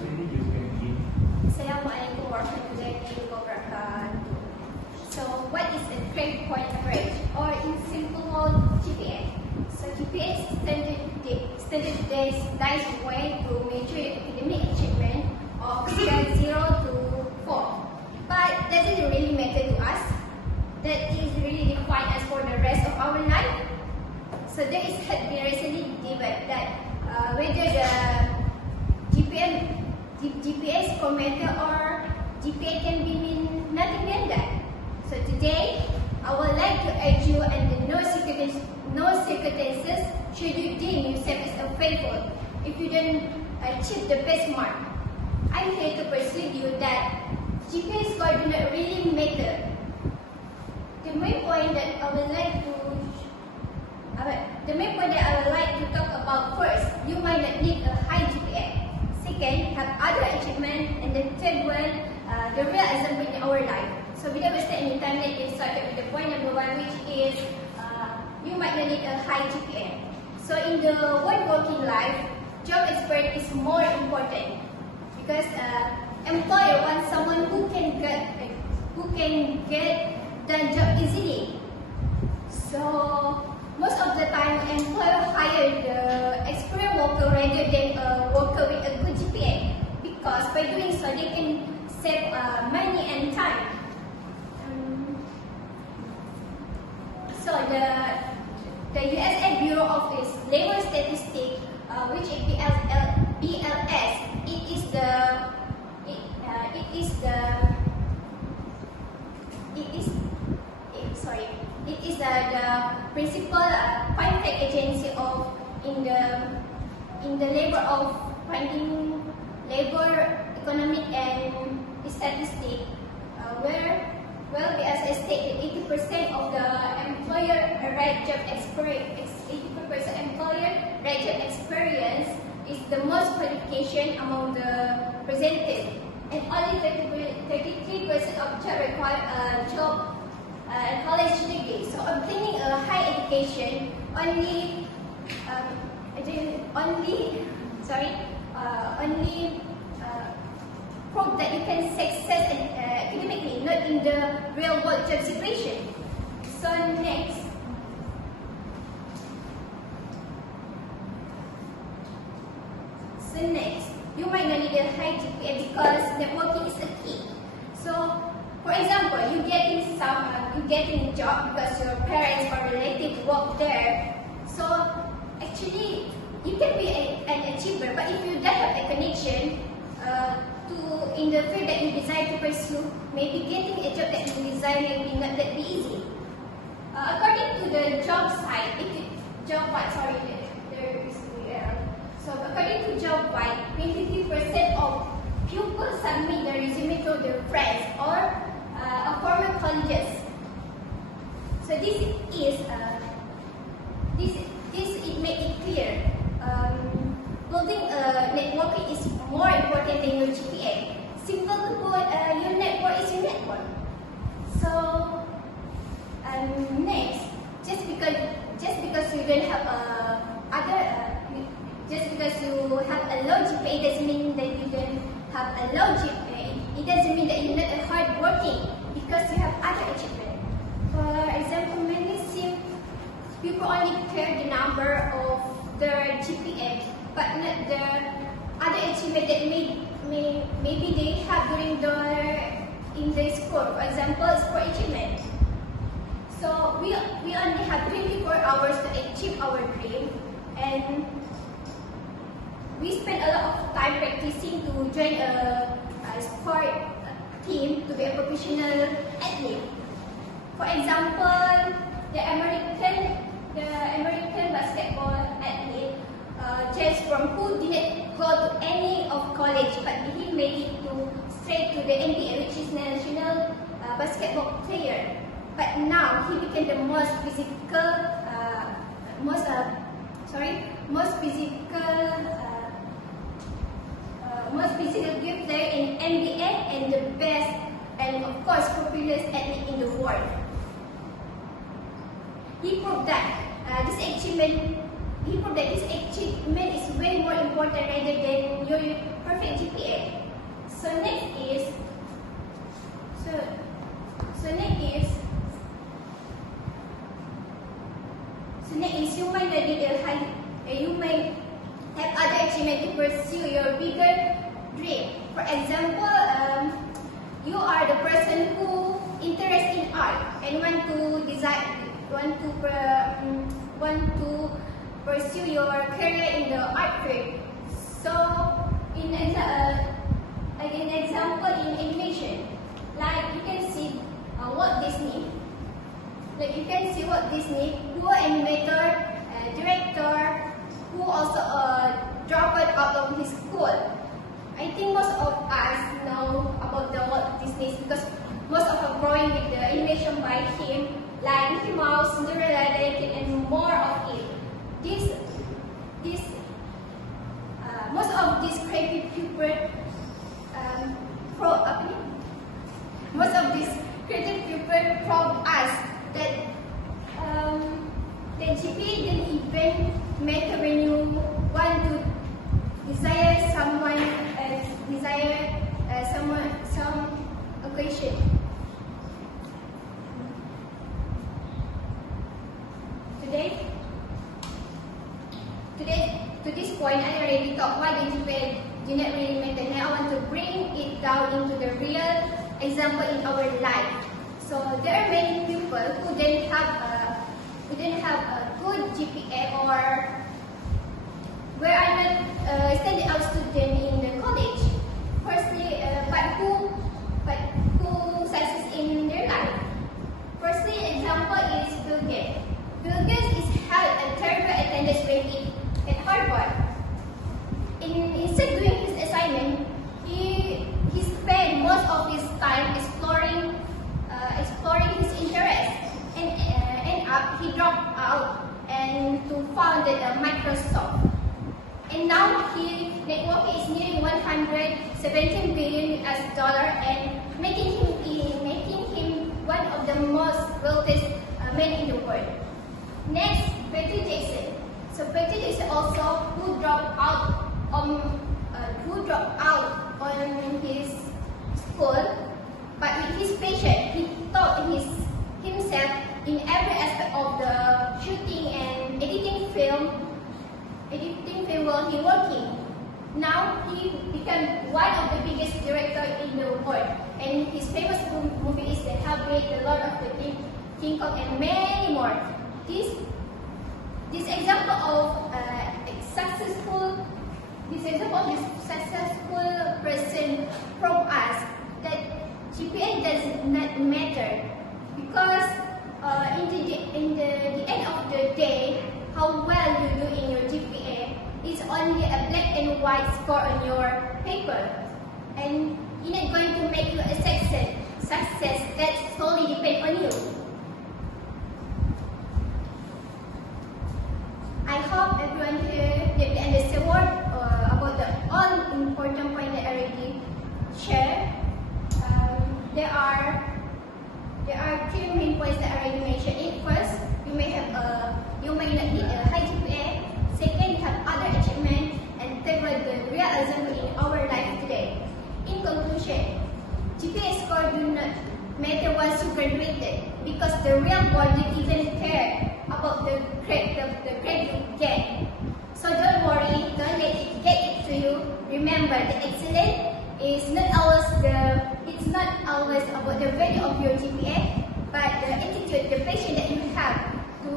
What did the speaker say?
Nasri, you can begin. Assalamualaikum warahmatullahi wabarakatuh. So, what is a grade point average, or in simple word, GPA? So, GPA is standardized way to measure academic achievement of scale 0 to 4. But doesn't really matter to us. That is really defined as for the rest of our life. So, there is had been recently debate that whether the GPA is commented or GPA can be mean nothing than that. So today, I would like to urge you under no circumstances should you deem yourself as a failure if you don't achieve the best mark. I'm here to persuade you that GPA score do not really matter. The main point that I would like to talk about first, you might not need a high GPA. Second, have other achievements, and the third one, the real example in our life. So without wasting any time, let's get started with the point number one, which is you might not need a high GPA. So in the working life, job experience is more important because employer wants someone who can get the job easily. So most of the time, employer hire the experienced worker rather than a worker with a good GPA, because by doing so, they can save money and time. So the USA Bureau of Labor Statistics, which is BLS, it is the principal contact agency of in the labor of finding labor, economic and statistics, where BLS stated 80% of the employer right job experience, 80% employer right job experience is the most qualification among the presented, and only 33% of job require a job college degree. So obtaining a high education only prove that you can success academically, not in the real world job situation. So next, you might not need a high GPA because networking is a key. So for example, you getting a job because your parents or relatives work there. So actually, you can be an achiever, but if you don't have a connection in the field that you desire to pursue, maybe getting a job that you desire may be not that easy. According to the job site, So according to job site, 23% of pupils submit their resume to their friends or former colleges. So this it make it clear. Building a networking is more important than your GPA. Simple to put, your network is your network. So next, just because you don't have just because you have a low GPA doesn't mean that you don't have a low GPA. It doesn't mean that you're not hard working because you have other achievement. For example, many people only care the number of their GPA, but not the other achievement that maybe they have during in the school. For example, sport achievement. So we only have 24 hours to achieve our dream, and we spend a lot of time practicing to join a sport team to be a professional athlete. For example, the American basketball athlete, just from who didn't go to any of college, but he made it straight to the NBA, which is national basketball player. But now he became the most physical good player in NBA and the best and of course popular athlete in the world. He proved that this achievement he proved that his achievement is way more important rather than your perfect GPA. So next is you may have other achievement to pursue your bigger dream. For example, you are the person who interested in art and want to pursue your career in the art field. So, in an example in animation, like you can see Walt Disney. Like you can see Walt Disney, who animator, director, who also dropped out of his school. I think most of us know about the Walt Disney because most of us growing with the animation by him, like Mickey Mouse, Cinderella, and more of it. Most of these creative people prove us that the GPA didn't even matter when you want to desire some occasion. To this point, I already talked why the GPA do not really matter. Now I want to bring it down into the real example in our life. So there are many people who didn't have a good GPA or were not standing-out student in the college. Firstly, but who success in their life. Firstly, example is Bill Gates. Bill Gates is had a terrible attendance rating at Harvard. Instead of doing his assignment, he spent most of his time exploring his interests, and end up he dropped out and to founded Microsoft. And now his net worth is nearly 117 billion US dollar, and making him one of the most wealthiest men in the world. Next, Binti Jason. So Binti Jason also who dropped out on his school, but with his passion, he taught himself in every aspect of the shooting and editing film while he working. Now he became one of the biggest directors in the world, and his famous movie is that have made a lot of the King Kong and many more. This example of successful person from us that GPA does not matter, because in the end of the day, how well you do in your GPA is only a black and white score on your paper, and it's not going to make you a success. That totally depends on you. I hope everyone here that they understand about the all important point that I already shared. There are three main points that I already mentioned. First, you may not need a high GPA. Second, you have other achievements, and third, the real example in our life today. In conclusion, GPA score do not matter once you graduated, because the real world didn't even care about the grade you get. So don't worry, don't let it get it to you. Remember, the excellence is not always about the value of your GPA, but the attitude, the passion that you have to